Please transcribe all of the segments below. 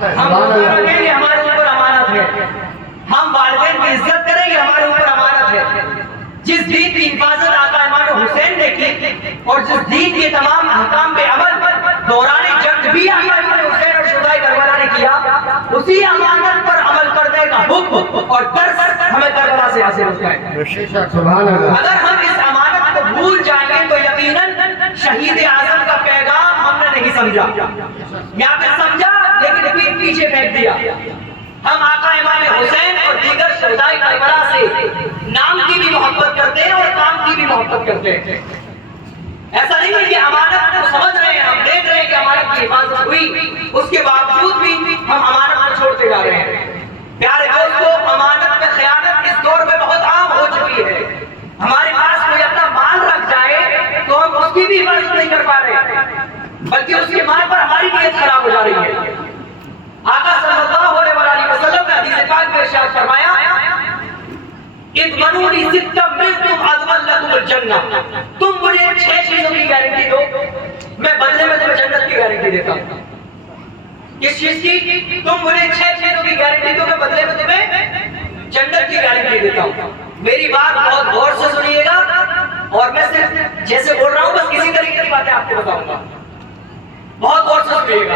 ہم روزہ رکھیں گے ہمارے اوپر امانت ہے، ہم والدین کی عزت کریں گے ہمارے اوپر امانت ہے۔ جس دین کی حفاظت آقا امام حسین نے کی اور جس دین کے تمام احکام پہ عمل دوران جنگ بھی آقا امام حسین اور شہدائے کربلا نے کیا، اسی امانت پر عمل کرنے کا حکم اور درس ہمیں کربلا سے حاصل ہوتا ہے۔ سبحان اللہ۔ اگر ہم اس امانت کو بھول جائیں گے تو یقیناً شہید اعظم کا پیغام ہم نے نہیں سمجھا، یا پھر سمجھا لیکن پیٹ پیچھے پھینک دیا۔ ہم آقا امام حسین اور دیگر شہدائے کربلا سے نام کی بھی محبت کرتے ہیں اور کام کی بھی محبت کرتے ہیں۔ ایسا نہیں ہے کہ امانت کو سمجھ رہے ہیں، ہم دیکھ رہے ہیں کہ امانت کی حفاظت ہوئی، اس کے باوجود بھی ہم امانت کو چھوڑتے جا رہے ہیں۔ پیارے دوستو، امانت میں خیانت اس دور میں بہت عام ہو چکی ہے۔ ہمارے پاس کوئی اپنا مال رکھ جائے تو ہم اس کی بھی حفاظت نہیں کر پا رہے، بلکہ اس کے مال پر ہماری نیت خراب ہو جا رہی ہے۔ آقا صلی اللہ علیہ وسلم نے حدیث پاک میں ارشاد فرمایا، اضمنونی ستم منکم اضمن لکم الجنہ، تم مجھے 6 چیزوں کی گارنٹی دو، میں بدلے میں تمہیں جنت کی گارنٹی دیتا ہوں۔ کس چیز کی؟ تم مجھے 6 چیزوں کی گارنٹی دو، میں بدلے میں تمہیں جنت کی گارنٹی دیتا ہوں۔ میری بات بہت غور سے سنیے گا، اور میں صرف جیسے بول رہا ہوں بس کسی طریقے کی باتیں آپ کو بتاؤں گا، بہت غور سے سنیے گا۔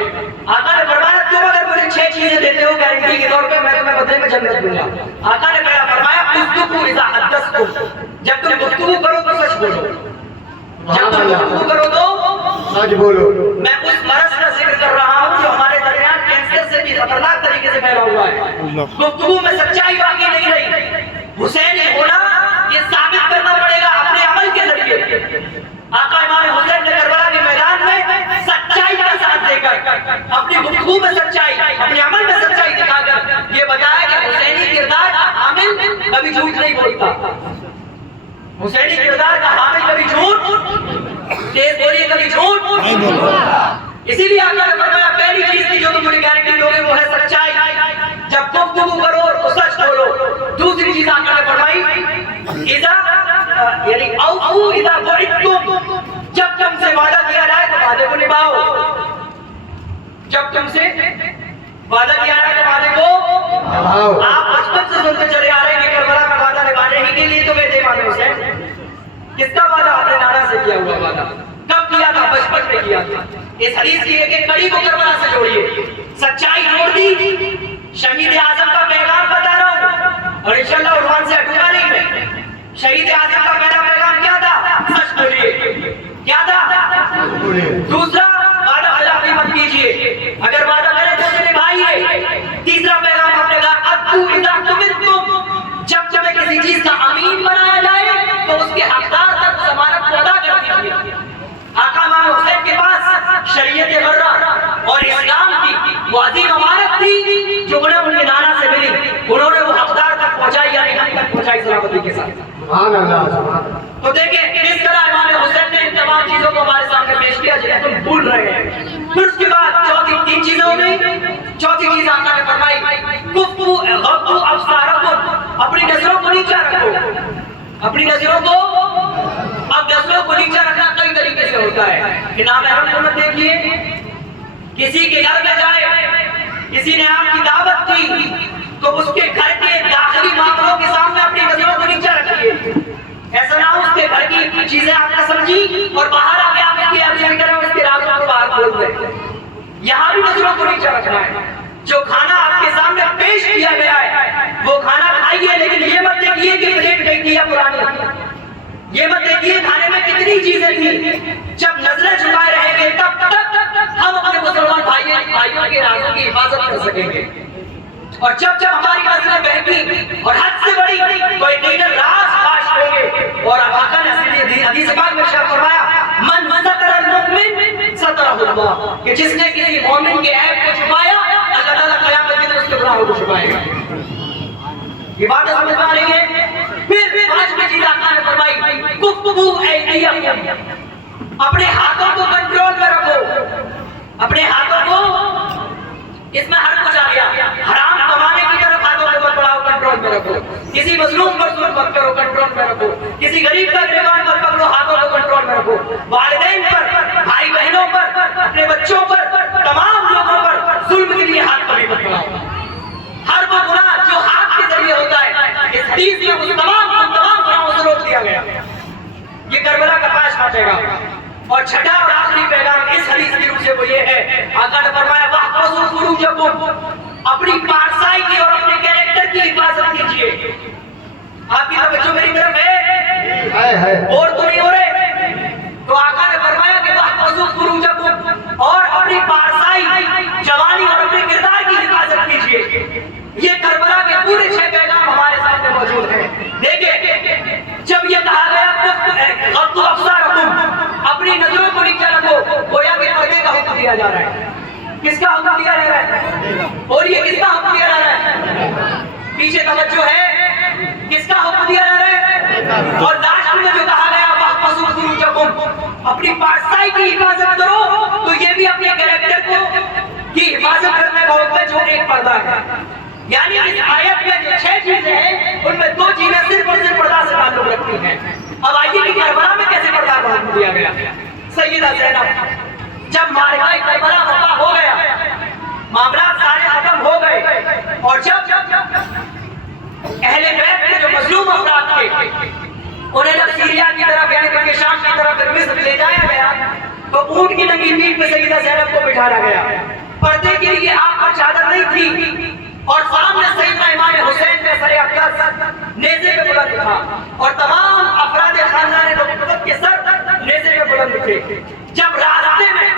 آقا نے فرمایا تم اگر مجھے 6 چیزیں دیتے ہو گارنٹی کے طور پہ، میں تمہیں بدلے میں جنت دوں گا۔ آقا نے فرمایا اصدقوا اذا حدثتم، جب تم گفتگو کرو تو سچ بولو، جب تم گفتگو کرو تو سچ بولو۔ میں اس مرض کا ذکر کر رہا ہوں جو ہمارے درمیان کینسر سے بھی خطرناک طریقے سے پھیلا ہوا ہے۔ گفتگو میں سچائی باقی نہیں رہی۔ حسین ہونا یہ ثابت کرنا پڑے گا اپنے عمل کے ذریعے۔ آقا امام حسین نے کربلا کے میدان میں سچائی کا ساتھ دے کر، اپنی گفتگو میں سچائی، اپنے عمل میں سچائی دکھا کر یہ بتایا کہ حسینی کردار کا حامل کبھی جھوٹ نہیں بولتا، حسینی کردار کا حامل کبھی جھوٹ، تیز بولی کبھی جھوٹ نہیں بولتا۔ اسی لیے آقا نے فرمایا پہلی چیز کی جو تم مجھے گارنٹی دو گے وہ ہے سچائی، جب گفتگو کرو تو سچ بولو۔ دوسری چیز آقا نے فرمائی یعنی اوفو اذا وعدتم، جب تم سے وعدہ کیا جائے تو وعدے کو نبھاؤ، جب تم سے وعدہ کیا جائے تو وعدے کو نبھاؤ۔ آپ بچپن سے سنتے چلے آ رہے ہیں کہ کربلا میں وعدہ نبھانے ہی کے لیے تو گئے تھے امام حسین۔ کس کا وعدہ؟ آپ نے نانا سے کیا ہوا وعدہ، کب کیا تھا؟ بچپن میں کیا تھا۔ اس حدیث کی ایک کڑی کو کربلا سے جوڑیے، سچائی جوڑ دی، شہید اعظم کا پیغام بتا رہا ہوں اور انشاءاللہ عنوان سے ہٹوں گا نہیں میں۔ شہید اعظم کا پہلا پیغام کیا تھا؟ سچ بولیے، کیا تھا؟ دوسرا وعدہ خلافی مت کیجیے، اگر وعدہ کرے تو اسے نبھائیے۔ تیسرا پیغام آپ نے کہا ادعوا اذا تمنتم، جب تمہیں کسی چیز کا امین بنایا جائے تو اس کے حقدار تک اس امانت کو ادا کر دیجیے۔ آقا امام حسین کے پاس شریعت غرہ اور اسلام کی وہ عظیم امانت تھی جو انہیں ان کے نانا سے ملی، انہوں نے وہ حقدار تک پہنچائی، یعنی ہم تک پہنچائی سلامتی کے ساتھ۔ سبحان اللہ۔ تو دیکھیں کس طرح امام حسین نے ان تمام چیزوں کو ہمارے سامنے پیش کیا جنہیں تم بھول رہے ہیں۔ پھر اس کے بعد چوتھی 3 چیزیں ہو گئی۔ چوتھی چیز آقا نے فرمائی کفو غضوا ابصارکم، اپنی نظروں کو نیچا رکھو، اپنی نظروں کو، اب نظروں کو نیچا رکھنا کئی طریقے سے ہوتا ہے کہ نام احرام کو مت دیکھیے، کسی کے گھر میں جائے، کسی نے آپ کی دعوت کی تو اس کے گھر کے داخلی معاملوں کے سامنے اپنی نظروں کو نیچا رکھیے، ایسا نہ ہو اس کے گھر کی چیزیں آپ نے سمجھی اور باہر آ کے آپ اس کی عرض کریں اور اس کے رازوں کو باہر کھول دیں۔ یہاں بھی نظروں کو نیچا رکھنا ہے۔ جو کھانا آپ کے سامنے پیش کیا گیا ہے وہ کھانا کھائیے، لیکن یہ مت دیکھیے کہ پلیٹ گئی یا پرانی، یہ مت دیکھیے کھانے میں کتنی چیزیں تھیں۔ جب نظریں جھکائے رہیں گے تب تک ہم اپنے مسلمان بھائیوں کے رازوں کی حفاظت کر سکیں گے، اور جب ہماری نظریں بہنگی اور حد سے بڑی تو یقیناً راز فاش ہوں گے۔ اور آقا نے حدیث پاک میں ارشاد فرمایا من ستر المؤمن سترہ اللہ، کہ جس نے کسی مومن کے عیب کو چھپایا اللہ تعالیٰ قیامت کے دن اس کے گناہوں کو چھپائے گا۔ یہ باتیں سمجھ پا رہی ہیں؟ پھر پانچویں چیز آقا نے فرمائی کفو ایدیکم، اپنے ہاتھوں کو کنٹرول میں رکھو، اپنے ہاتھوں کو، اس میں ہر کچھ آ گیا، حرام کمانے کی طرف ہاتھوں کو مت بڑھاؤ، کنٹرول میں رکھو، کسی مظلوم پر ظلم مت کرو، کنٹرول میں رکھو، کسی غریب کا گریبان مت پکڑو، ہاتھوں کو کنٹرول میں رکھو، والدین پر، بھائی بہنوں پر، اپنے بچوں پر، تمام لوگوں پر ظلم کے لیے ہاتھ پیغام اور چھٹا اور آخری پیغام اس حدیث کی روح سے وہ یہ ہے، آقا نے فرمایا وَاحْفَظُوا فُرُوجَكُمْ، اپنی پارسائی کی اور اپنے کیریکٹر کی حفاظت کیجئے۔ آپ کی توجہ میری طرف ہے اور تو نہیں ہو رہے؟ تو آقا نے فرمایا کہ وَاحْفَظُوا فُرُوجَكُمْ، اور اپنی پارسائی، جوانی اور اپنے کردار کی حفاظت کیجئے۔ یہ کربلا کے پورے 6 پیغام ہمارے سامنے موجود ہیں۔ دیکھیں جب یہ کہا گیا غضوا ابصارکم، اپنی نظروں کو نیچے رکھو، گویا کہ پردے کا حکم دیا جا رہا ہے۔ کس کا حکم دیا جا رہا ہے؟ اور یہ کس کا حکم دیا جا رہا ہے؟ پیچھے توجہ ہے، کس کا حکم دیا جا رہا ہے؟ اور لاسٹ میں جو کہا گیا وَاحْفَظُوا فُرُوجَكُمْ، اپنی پارسائی کی حفاظت کرو، تو یہ بھی اپنے کریکٹر کی حفاظت کرنے کا حکم ہے جو ایک پردہ ہے۔ یعنی اس آیت میں جو 6 چیزیں ہیں ان میں 2 چیزیں صرف اور صرف پردہ سے تعلق رکھتی ہیں۔ اب آئیے کہ کربلا میں کیسے پردہ کا حکم دیا گیا؟ سیدہ زینب جب معرکہ کربلا وقع ہو گیا، معاملات سارے ختم ہو گئے، اور جب اہل بیت کے جو مظلوم افراد تھے انہیں جب سیریا کی طرف یعنی بلکہ شام کی طرف مصر لے جایا گیا تو اونٹ کی ننگی پیٹھ پہ سیدہ زینب کو بٹھایا گیا۔ پردے کے لیے آپ پر چادر نہیں تھی، اور سامنے سیدنا امام حسین کا سر اقدس نیزے پہ بلند تھا، اور تمام افراد خاندان نبوت کے سر نیزے پہ بلند تھے۔ جب راستے میں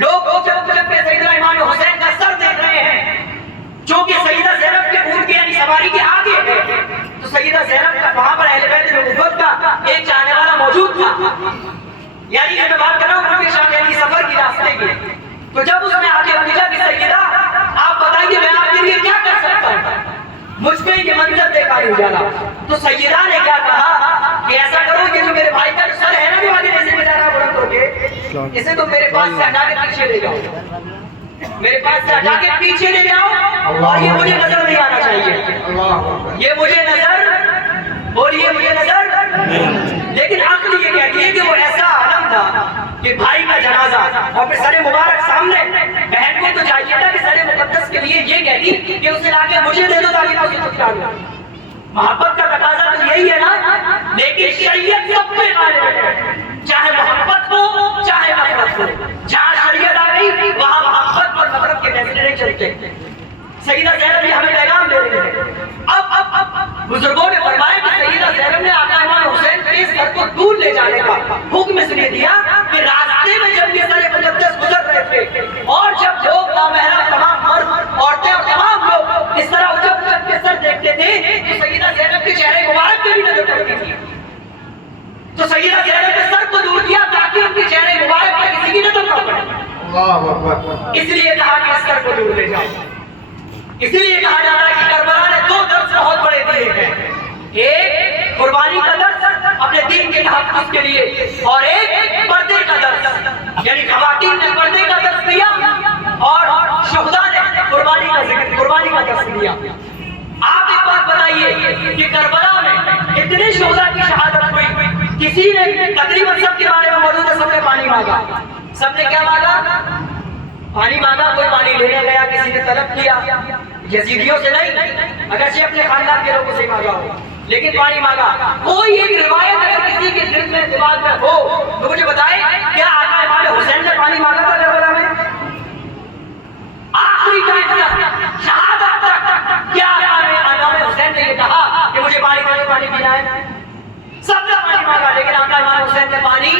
لوگ جب پہ سیدنا امام حسین کا سر دیکھ رہے ہیں جو کہ سیدہ زینب کے اونٹ کے یعنی سواری کے آگے ہے، تو سیدہ زینب کا وہاں پر اہل بیت نبوت کا ایک چاہنے والا موجود تھا، یعنی میں بات کر رہا ہوں نبی شاہ یعنی سفر کی راستے کی۔ تو جب اس نے آگے پوچھا کہ سیدہ آپ بتائیے میں آپ کے لیے کیا کر سکتا ہوں، مجھ پہ یہ منظر دیکھا نہیں جانا۔ تو سیدہ نے کیا کہا کہ ایسا کرو کہ جو میرے بھائی کا جو سر ہے نا جو آگے نیزے میں جا رہا بلند ہو کے، اسے تو میرے پاس سے ہٹا کے پیچھے لے جاؤ، میرے پاس سے ہٹا کے پیچھے لے جاؤ، اور یہ مجھے نظر نہیں آنا چاہیے، یہ مجھے نظر، اور یہ مجھے نظر۔ لیکن عقل یہ کہتی ہے کہ وہ ایسا عالم تھا کہ بھائی کا جنازہ اور پھر سر مبارک سامنے، بہن کو تو چاہیے تھا کہ سر مقدس کے لیے یہ کہتی کہ اسے لا کے مجھے دے دو تاکہ میں اسے چکا دوں۔ محبت کا تقاضا تو یہی ہے نا، لیکن شریعت سب پہ غالب ہے، چاہے محبت ہو چاہے نفرت ہو، جہاں شریعت آ گئی وہاں محبت اور نفرت کے فیصلے نہیں چلتے۔ سیدہ زینب یہ ہمیں پیغام دے رہے ہیں۔ اب بزرگوں نے فرمایا کہ سیدہ زینب نے آقا امام حسین کے سر کو دور لے جانے کا حکم اس لیے دیا کہ راستے میں جب یہ سر مقدس گزر رہے تھے اور جب لوگ نامحرم تمام مرد عورتیں اور تمام لوگ اس طرح اجب اجب کے سر دیکھتے تھے تو سیدہ زینب کے چہرے مبارک پہ بھی نظر پڑتی تھی، تو سیدہ زینب نے سر کو دور کیا تاکہ ان کے چہرے مبارک پہ کسی کی نظر نہ پڑے، اس لیے کہا کہ اس سر کو دور لے جاؤ۔ اسی لیے کہا جاتا ہے کہ کربلا نے 2 درس بہت بڑے دیے ہیں، ایک قربانی کا درس اپنے دین کے تحفظ کے لیے، اور ایک پردے کا درس، یعنی خواتین نے پردے کا درس دیا اور شہداء نے قربانی کا درس دیا۔ آپ ایک بات بتائیے کہ کربلا میں اتنے شہداء کی شہادت ہوئی، کسی نے تقریباً سب کے بارے میں موجود ہے، سب نے پانی مانگا، سب نے کیا مانگا؟ پانی مانگا۔ کوئی پانی لینے گیا، کسی نے طلب کیا، یزیدیوں سے نہیں، اگرچہ اپنے خاندان کے لوگوں سے مانگا ہو، لیکن پانی مانگا۔ کوئی ایک روایت اگر کسی کے دل میں دماغ میں ہو تو مجھے بتائے کیا آقا امام حسین نے پانی مانگا تھا کربلا میں؟ آخری ٹائم تک، شہادت تک، کیا امام حسین نے یہ کہا کہ مجھے پانی دے دو، پانی پینا ہے؟ سب نے پانی مانگا، لیکن آقا امام حسین نے پانی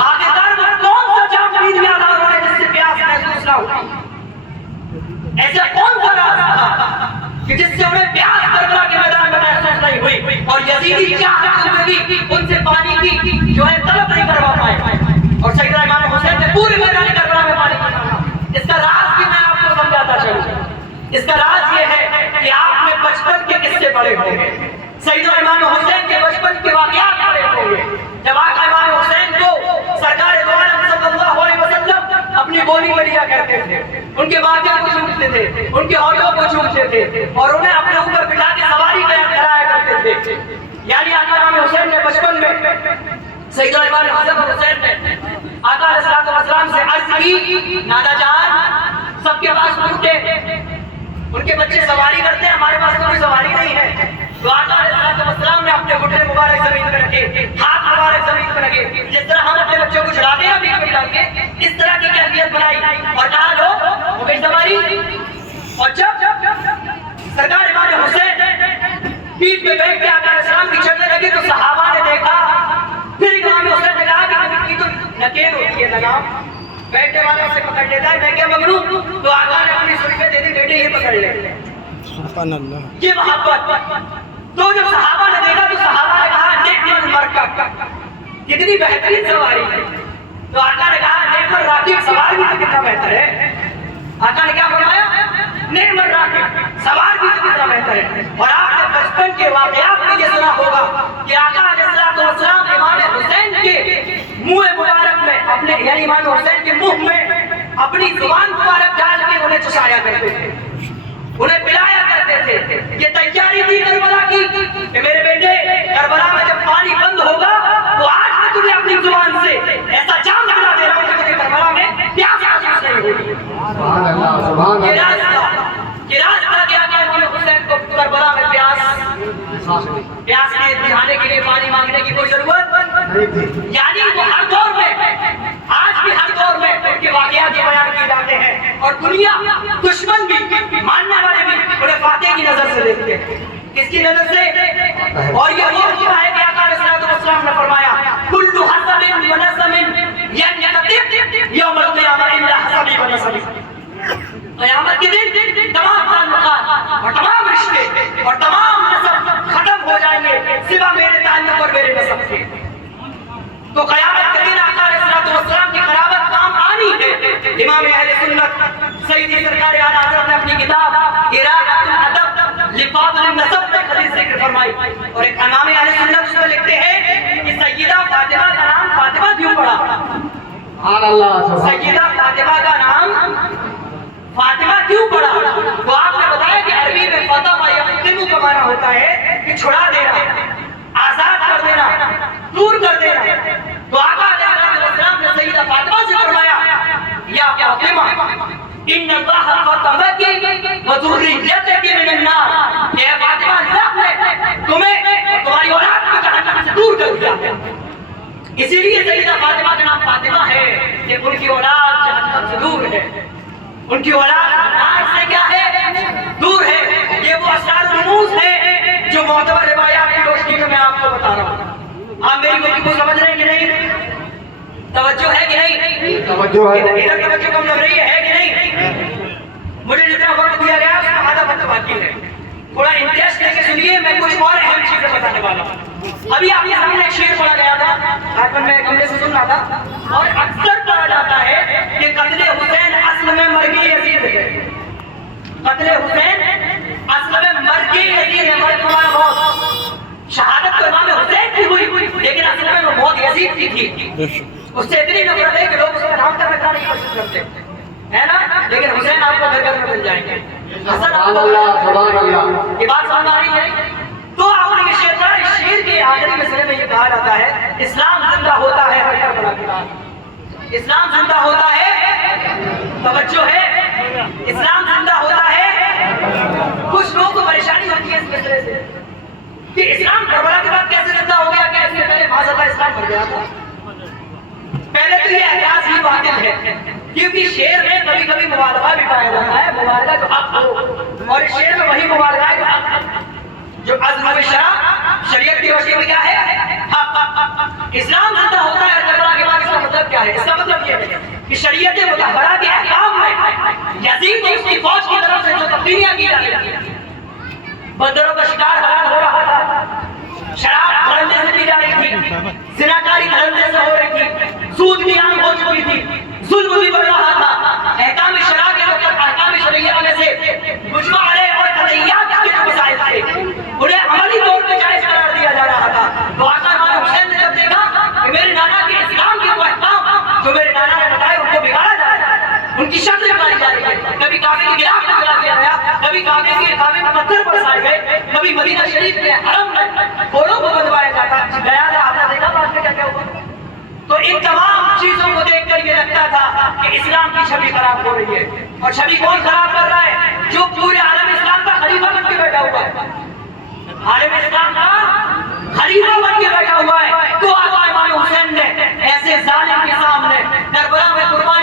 آگے در کون سا جام خرید لیا تھا انہوں نے جس سے پیاس محسوس نہ ہوتی؟ ایسا کون سا راز تھا کہ جس سے انہیں پیاس کربلا کے میدان میں محسوس نہیں ہوئی، اور یزیدی چاہتے ہوئے بھی ان سے پانی کی جو ہے طلب نہیں کروا پائے، اور سیدنا امام حسین نے پورے میدان کربلا میں پانی مانگا۔ اس کا راز بھی میں آپ کو سمجھاتا چلوں، اس کا راز یہ ہے کہ آپ نے بچپن کے قصے پڑھے ہوں گے، سیدنا امام حسین کے بچپن کے واقعات پڑھے ہوں گے، جب آقا امام حسین کو سرکار دو عالم صلی اللہ علیہ وسلم اپنی بولی میں لیا کرتے تھے، ان کے واقعہ کو چومتے تھے، ان کے عہدوں کو چومتے تھے، اور انہیں اپنے اوپر بٹھا کے سواری کرایا کرتے تھے۔ یعنی آقا امام حسین نے بچپن میں سیدنا امام حسین نے آقا علیہ السلام سے عرض کی، نانا جان سب کے پاس اونٹیں، ان کے بچے سواری کرتے ہیں، ہمارے پاس کوئی سواری نہیں ہے۔ تو آقا علیہ السلام نے اپنے گھٹنے مبارک زمین پہ رکھے، ہاتھ مبارک زمین پہ رکھے، جس طرح اس طرح کی کیفیت بنائی اور کہا لو مکیش زمانی. اور جب سرکار امام حسین پیٹھ پہ بیٹھ کے آقا علیہ السلام کی چلنے لگے تو صحابہ نے دیکھا. پھر امام حسین نے کہا کہ کی تو نکیل ہوتی ہے لگام, بیٹھنے والوں سے پکڑ لیتا ہے, میں کیا پکڑوں؟ تو آقا نے اپنی سلفے دے دی, بیٹے یہ پکڑ لے. سبحان اللہ. یہ محبت. تو جب صحابہ نے دیکھا تو صحابہ نے کہا نعم المرکب, کتنی بہترین سواری ہے. تو آقا نے کہا نعم الراکب, سوار بھی تو کتنا بہتر ہے. آقا نے کیا فرمایا؟ نعم الراکب, سوار بھی تو کتنا بہتر ہے. اور آپ نے بچپن کے واقعات میں یہ سنا ہوگا کہ آقا علیہ السلام امام حسین کے منہ مبارک میں اپنے یعنی امام حسین کے منہ میں اپنی زبان مبارک ڈال کے انہیں چشایا کرتے تھے, انہیں پلایا کرتے تھے. یہ تیاری تھی کربلا کی کہ میرے بیٹے کربلا میں جب پانی بند ہوگا تو آج میں تمہیں اپنی زبان سے ایسا جام دلا دے رہا ہوں کہ مجھے کربلا میں پیاس محسوس نہیں ہوگی. سبحان اللہ, سبحان یہ اللہ. راستہ کیا کہ امام حسین کو کربلا میں پیاس کے بجھانے کے لیے پانی مانگنے کی کوئی ضرورت نہیں تھی. یعنی وہ ہر دور میں, آج بھی ہر دور میں ان کے واقعات بیان کیے جاتے ہیں اور دنیا دشمن بھی ماننے والے بھی انہیں فاتح کی نظر سے دیکھتے ہیں. کس کی نظر سے؟ اور یہ وہ ہوا ہے کہ آقا علیہ السلام نے فرمایا کل حسب و نسب ینقطع یوم القیامہ الا حسبی و نسبی. قیامت کے دن تمام تعلقات اور تمام رشتے اور تمام نسب ختم ہو جائیں گے سوا میرے تعلق اور میرے نسب کے. تو قیامت کے دن آقا علیہ السلام کی قرابت کام آنی ہے. امام اہل سنت سیدی سرکار اعلیٰ حضرت نے اپنی کتاب اراءۃ الادب لفاضل النسب میں حدیث ذکر فرمائی اور ایک امام اہل سنت اس میں لکھتے ہیں کہ سیدہ فاطمہ کا نام فاطمہ کیوں پڑا؟ سبحان اللہ. سیدہ فاطمہ کا نام فاطمہ کیوں پڑا؟ تو آپ نے بتایا کہ عربی میں فاطمہ یفتمو کا معنی ہوتا ہے کہ چھڑا دینا, آزاد کر دینا, دور کر دینا. تو آقا علیہ السلام نے سیدہ فاطمہ سے فرمایا یا فاطمہ ان اللہ فاطمہ و ذریتک من النار, کہ فاطمہ اللہ نے تمہیں اور تمہاری اولاد کو جہنم سے دور کر دیا. اسی لیے سیدہ فاطمہ کا نام فاطمہ ہے کہ ان کی اولاد جہنم سے دور ہے, ان کی اولاد نار سے کیا ہے؟ دور ہے. یہ وہ اسرار رموز ہے جو معتبر روایات کی روشنی میں آپ کو بتا رہا ہوں. آپ میری گفتگو کو سمجھ رہے ہیں کہ نہیں؟ توجہ ہے کہ نہیں؟ توجہ ہے. ادھر توجہ کم لگ رہی ہے کہ نہیں؟ مجھے جتنا وقت دیا گیا اس کا آدھا وقت باقی ہے. تھوڑا انٹرسٹ لے کے سنیے, میں کچھ اور اہم چیزیں بتانے والا ہوں. ابھی آپ کے سامنے ایک شعر پڑھا گیا تھا, آج میں کمرے سے سن رہا تھا, اور اکثر پڑھا جاتا ہے کہ قتل حسین اصل میں مرگی یزید ہے. قتل حسین اصل میں مرگی یزید ہے, مرگ ہمارا موت. شہادت تو امام حسین کی ہوئی لیکن اصل میں وہ موت یزید کی تھی. اس سے اتنی نفرت ہے کہ لوگ اس کا نام تک رکھنا نہیں کوشش کرتے ہے نا, لیکن حسین آپ کو گھر گھر میں مل جائیں گے. سبحان اللہ, سبحان اللہ. یہ بات سمجھ آ رہی ہے؟ تو آپ نے یہ شعر پڑھا, اس شعر کے آخری مسئلے میں یہ کہا جاتا ہے اسلام زندہ ہوتا ہے ہر کربلا کے بعد. اسلام زندہ ہوتا ہے, توجہ ہے, اسلام زندہ ہوتا ہے. کچھ لوگوں کو پریشانی ہوتی ہے اس مسئلے سے کہ اسلام کربلا کے بعد کیسے زندہ ہو گیا, کیسے پہلے معاذ اسلام مر گیا تھا. پہلے تو یہ احساس ہی باطل ہے کیونکہ شعر میں کبھی کبھی مبالغہ بھی پایا جاتا ہے, مبالغہ جو حق ہو, اور شعر میں وہی مبالغہ ہے جو حق, جو عزم و شرع شریعت کی روشنی میں کیا ہے حق. اسلام زندہ ہوتا ہے کربلا کے بعد, اس کا مطلب کیا ہے؟ اس کا مطلب یہ ہے کہ شریعت مطہرہ کے احکام میں یزید اور اس کی فوج کی طرف سے جو تبدیلیاں کی جا رہی ہیں, بندروں کا شکار حلال ہو رہا تھا, شراب دھڑلے سے پی جا رہی تھی, زناکاری دھڑلے سے ہو رہی تھی, سود بھی عام ہو چکی تھی, ظلم بھی بڑھ رہا تھا. احکام شرع کے مطلب احکام شرعیہ میں سے مجمع علیہ اور قطعیات کے جو مسائل تھے انہیں عملی طور پہ جائز قرار دیا جا رہا تھا. تو آقا امام حسین نے جب دیکھا کہ میرے نانا کے اسلام کے وہ احکام جو میرے نانا نے بتائے ان کو بگاڑا جا رہا ہے, ان کی شکل بنائی جا رہی ہے, کبھی کعبے کی گراف میں گرا دیا گیا, کبھی کعبے میں پتھر برسائے گئے, کبھی مدینہ شریف میں حرم میں گھوڑوں کو بندوایا جاتا گیا تھا. آپ نے دیکھا بعد میں کیا کیا ہوا. تو ان تمام چیزوں کو دیکھ کر یہ لگتا تھا کہ اسلام کی چھوی خراب ہو رہی ہے. اور چھوی کون خراب کر رہا ہے؟ جو پورے عالم اسلام کا خلیفہ بن کے بیٹھا ہوا ہے, عالم اسلام کا خلیفہ بن کے بیٹھا ہوا ہے. تو آقا امام حسین نے ایسے ظالم کے سامنے کربلا میں قربانی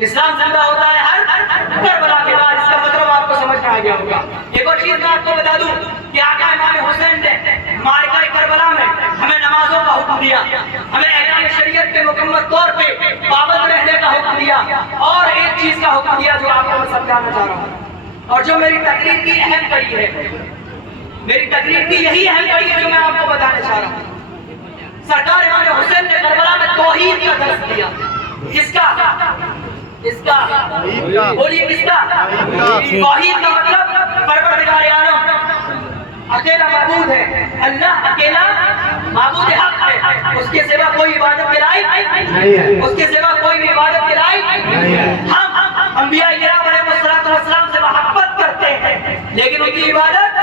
اسلام زندہ ہوتا ہے ہر کربلا کے بعد. اس کا مطلب آپ کو سمجھ میں آ گیا ہوگا. ایک اور چیز میں آپ کو بتا دوں کہ آقا امام حسین نے معرکہ کربلا میں ہمیں نمازوں کا حکم دیا, ہمیں احکام شریعت کے مکمل طور پہ پابند رہنے کا حکم دیا, اور ایک چیز کا حکم دیا جو آپ کو میں سمجھانا چاہ رہا ہوں, اور جو میری تقریر کی اہم کڑی ہے, میری تقریر کی یہی اہم کڑی ہے جو میں آپ کو بتانا چاہ رہا ہوں. سرکار امام حسین نے کربلا میں توحید کا درس دیا. کس کا بولیے کس کا؟ توحید کا مطلب پروردگار عالم اکیلا معبود ہے, اللہ اکیلا معبود حق ہے, اس کے سوا کوئی عبادت کے لائق نہیں ہے, اس کے سوا کوئی بھی عبادت کے لائق نہیں ہے. ہم انبیاء کرام علیہ السلام سے محبت کرتے ہیں لیکن ان کی عبادت,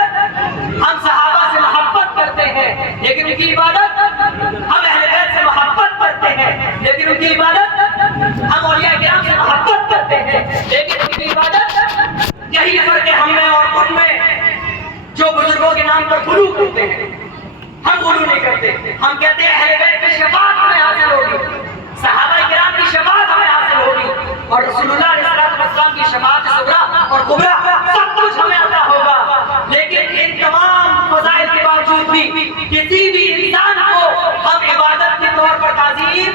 ہم صحابہ سے محبت کرتے ہیں لیکن ان کی عبادت, ہم اہل بیت سے محبت کرتے ہیں لیکن ان کی عبادت, ہم اولیاء کرام سے محبت کرتے ہیں لیکن ان کی عبادت. یہی فرق ہے ہم میں اور ان میں جو بزرگوں کے نام پر غلو کرتے ہیں. ہم غلو نہیں کرتے, ہم کہتے ہیں اہل بیت کی شفاعت ہمیں حاصل ہوگی, صحابہ کرام کی شفاعت ہمیں حاصل ہوگی, اور رسول اللہ علیہ السلام کی شفاعت صغریٰ اور کبریٰ سب کچھ ہمیں عطا ہوگا. لیکن ان تمام فضائل کے باوجود بھی کسی بھی انسان کو ہم عبادت کے طور پر تعظیم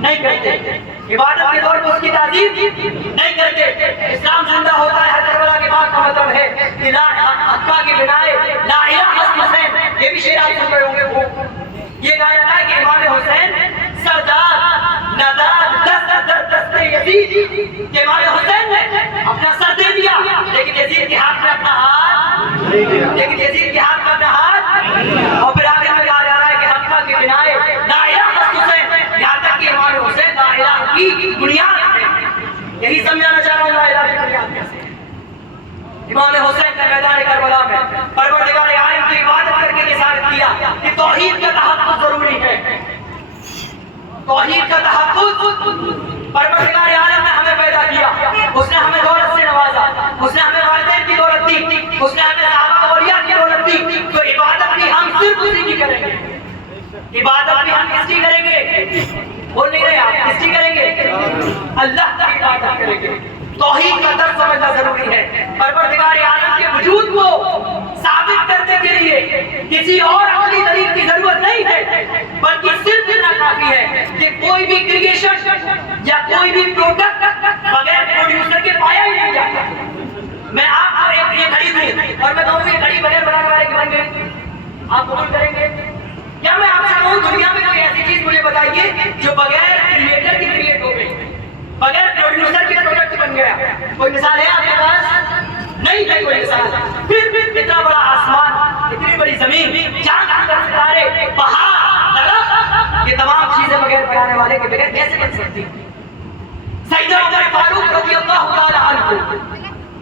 نہیں کرتے, عبادت کے طور پر اس کی تعظیم نہیں کرتے. اسلام زندہ ہوتا ہے ہر کربلا کے بعد کا مطلب ہے کہ لا حقہ کی بنائے لا الہ الا حسین. یہ بھی شعر آپ سن رہے ہوں گے, وہ یہ کہا جاتا ہے کہ امام حسین سردار نداد دست در دست یزید, کہ امام حسین نے اپنا سر دے دیا لیکن یزید کے ہاتھ میں اپنا ہاتھ, لیکن یزید کے ہاتھ میں اپنا ہاتھ, اور پھر آگے میں کہا جا رہا ہے کہ حقہ کی بنائے لا الہ الا حسین, یہاں تک کہ امام حسین لا الہ کی بنیاد ہے. یہی سمجھانا چاہ رہا ہوں لا الہ کی بنیاد کیسے. امام حسین نے میدان کربلا میں پروردگار عالم کی عبادت کر کے ثابت کیا کہ توحید کا تحفظ ضروری ہے. توحید کا تحفظ, پروردگار عالم نے ہمیں پیدا کیا, اس نے ہمیں دولت سے نوازا, اس نے ہمیں والدین کی دولت دی, اس نے ہمیں صحابہ اولیاء کی دولت دی, تو عبادت بھی ہم صرف اسی کی کریں گے. عبادت بھی ہم کس کی کریں گے؟ بول نہیں رہے آپ, کس کی کریں گے؟ اللہ کی عبادت کریں گے. توحید کا درس سمجھنا ضروری ہے. پروردگار عالم کے وجود کو ثابت کرنے کے لیے کسی اور عقلی دلیل کی ضرورت نہیں ہے, بلکہ صرف اتنا کافی ہے کہ کوئی بھی کریشن یا کوئی بھی پروڈکٹ بغیر پروڈیوسر کے پایا ہی نہیں جاتا. میں آپ کو ایک یہ گھڑی دوں اور میں کہوں یہ گھڑی بغیر بنانے والے کی بن گئی, آپ قبول کریں گے کیا؟ میں آپ سے کہوں دنیا میں کوئی ایسی چیز مجھے بتائیے جو بغیر کریٹر کی کریٹ ہو گئی, بغیر پروڈیوسر کے پروڈکٹ بن گیا. کوئی مثال ہے آپ کے پاس؟ نہیں ہے کوئی مثال. پھر اتنا بڑا آسمان, اتنی بڑی زمین, چاند ستارے, پہاڑ, درخت, یہ تمام چیزیں بغیر بنانے والے کے بغیر کیسے بن سکتی؟ سیدنا عمر فاروق رضی اللہ تعالی عنہ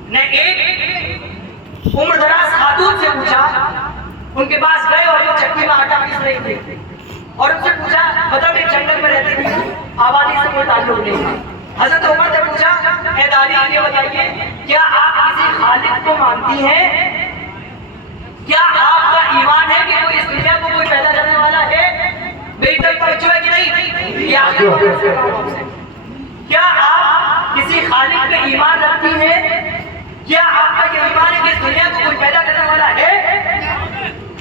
نے ایک عمر دراز خاتون سے پوچھا, ان کے پاس گئے اور وہ چکی میں آٹا پیس رہی تھی, اور ان سے پوچھا مطلب ایک جنگل میں رہتی تھی, آبادی سے کوئی تعلق نہیں تھا. حضرت عمر نے پوچھا, اے دادی یہ بتائیے کیا آپ کسی خالق کو مانتی ہیں؟ کیا آپ کا ایمان ہے کہ کوئی اس دنیا کو کوئی پیدا کرنے والا ہے؟ میری طرف توجہ ہے کہ نہیں؟ کیا آپ کسی خالق پہ ایمان رکھتی ہیں؟ کیا آپ کا یہ ایمان ہے کہ اس دنیا کو کوئی پیدا کرنے والا ہے؟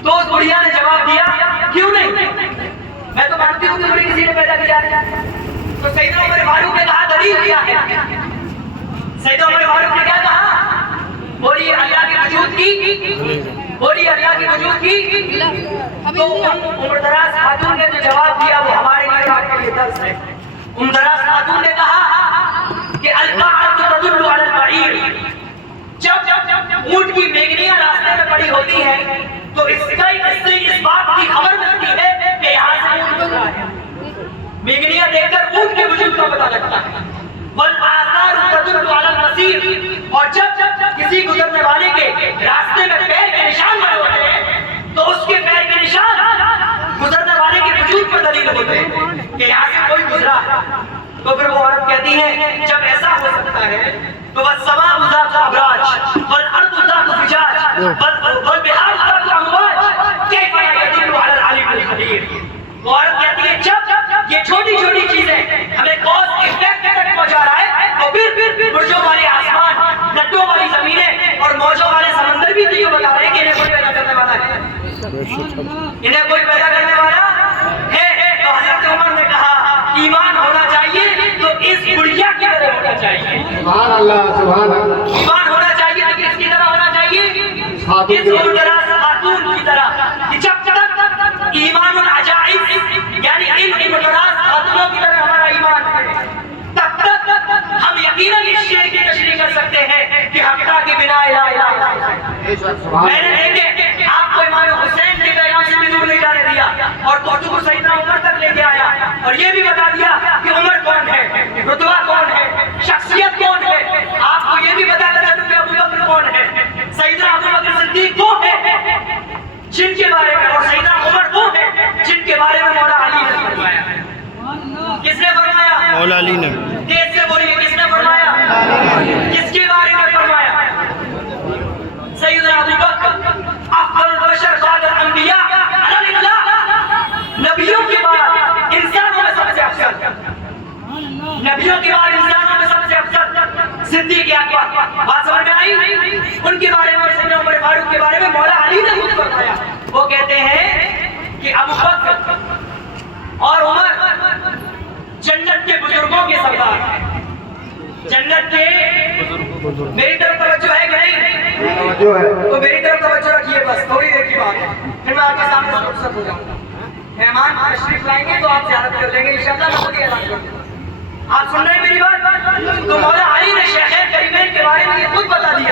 تو اس بڑھیا نے جواب دیا, کیوں نہیں, میں تو مانتی ہوں کہ مجھے کسی نے پیدا کیا ہے. تو سیدنا عمر فاروق نے کہا دلیل کیا ہے؟ سیدنا عمر فاروق نے کیا کہا؟ بولیے اللہ کے وجود کی, بولیے اللہ کے وجود کی. تو عمر دراز خاتون نے جو جواب دیا وہ ہمارے لیے آپ کے لیے درس ہے. عمر دراز خاتون نے کہا کہ القاعدۃ تدل علی البعیر, جب اونٹ کی میگنیاں راستے میں پڑی ہوتی ہیں تو اس سے اس بات کی خبر ملتی ہے کہ یہاں سے اونٹ گزرا ہے. میگنیاں دیکھ کر اونٹ کے وجود کا پتہ لگتا ہے. والآثار تدل علی المسیر, اور جب کسی گزرنے والے کے راستے میں پیر کے نشان بنے ہوتے ہیں تو اس کے پیر کے نشان گزرنے والے کے وجود پر دلیل ہوتے ہیں کہ یہاں سے کوئی گزرا ہے. تو پھر وہ عورت کہتی ہے جب ایسا ہو سکتا ہے تو والسماء ذات ابراج والارض ذات فجاج والبحار ذات امواج کیف يدل على العليم الخبير. وہ عورت کہتی ہے جب یہ چھوٹی چھوٹی چیزیں ہمیں کاز افیکٹ تک پہنچا رہا ہے تو انہیں کوئی پیدا کرنے والا ہے. تو حضرت عمر نے کہا ایمان ہونا چاہیے تو اس گڑیا کی طرح ہونا چاہیے. سبحان اللہ سبحان اللہ. ایمان ہونا چاہیے تو کس کی طرح ہونا چاہیے؟ اس عمردراز خاتون کی طرح. کہ جب تک ایمان العجائز یعنی ان عمردراز خاتونوں کی طرح ہمارا ایمان ہے تب تک ہم یقیناً اس شعر کی تشریح کر سکتے ہیں کہ حقیقہ کی بنا الہ الا اللہ. میں نے دیکھے آپ کو امام حسین کے پیغام سے بھی دور نہیں جانے دیا اور گفتگو سیدنا عمر تک لے کے آیا اور یہ بھی بتا دیا کہ عمر کون ہے, رتبہ کون ہے, شخصیت کون ہے. آپ کو یہ بھی بتاتا چلوں کہ ابو بکر کون ہے, سیدنا ابو بکر صدیق کون ہے جن کے بارے میں, اور سیدنا عمر کون ہے جن کے بارے میں مولا علی نے فرمایا. کس نے فرمایا؟ مولا علی نے. تیز سے بولیے, کس نے فرمایا؟ کس کے بارے میں فرمایا؟ سیدنا ابو بکر افضل البشر بعد الانبیاء علی اللہ, نبیوں کے بعد انسانوں میں سب سے افضل, نبیوں کے بعد انسانوں میں سب سے افضل صدیق اکبر. بات سمجھ میں آئی؟ ان کے بارے میں سیدنا عمر فاروق کے بارے میں مولا علی نے خود فرمایا. وہ کہتے ہیں کہ ابو بکر اور عمر جنت کے بزرگوں کے سردار ہیں. جنت کے, میری طرف توجہ ہے کہ نہیں؟ توجہ ہے. تو میری طرف توجہ رکھیے, بس تھوڑی دیر کی بات ہے, پھر میں آپ کے سامنے سے رخصت ہو جاؤں گا. مہمان تشریف لائیں گے تو آپ زیارت کر لیں گے انشاءاللہ. میں خود ہی اعلان کر دوں گا. آپ سن رہے ہیں میری بات؟ تو مولا علی نے شیخین کریمین کے بارے میں یہ خود بتا دیا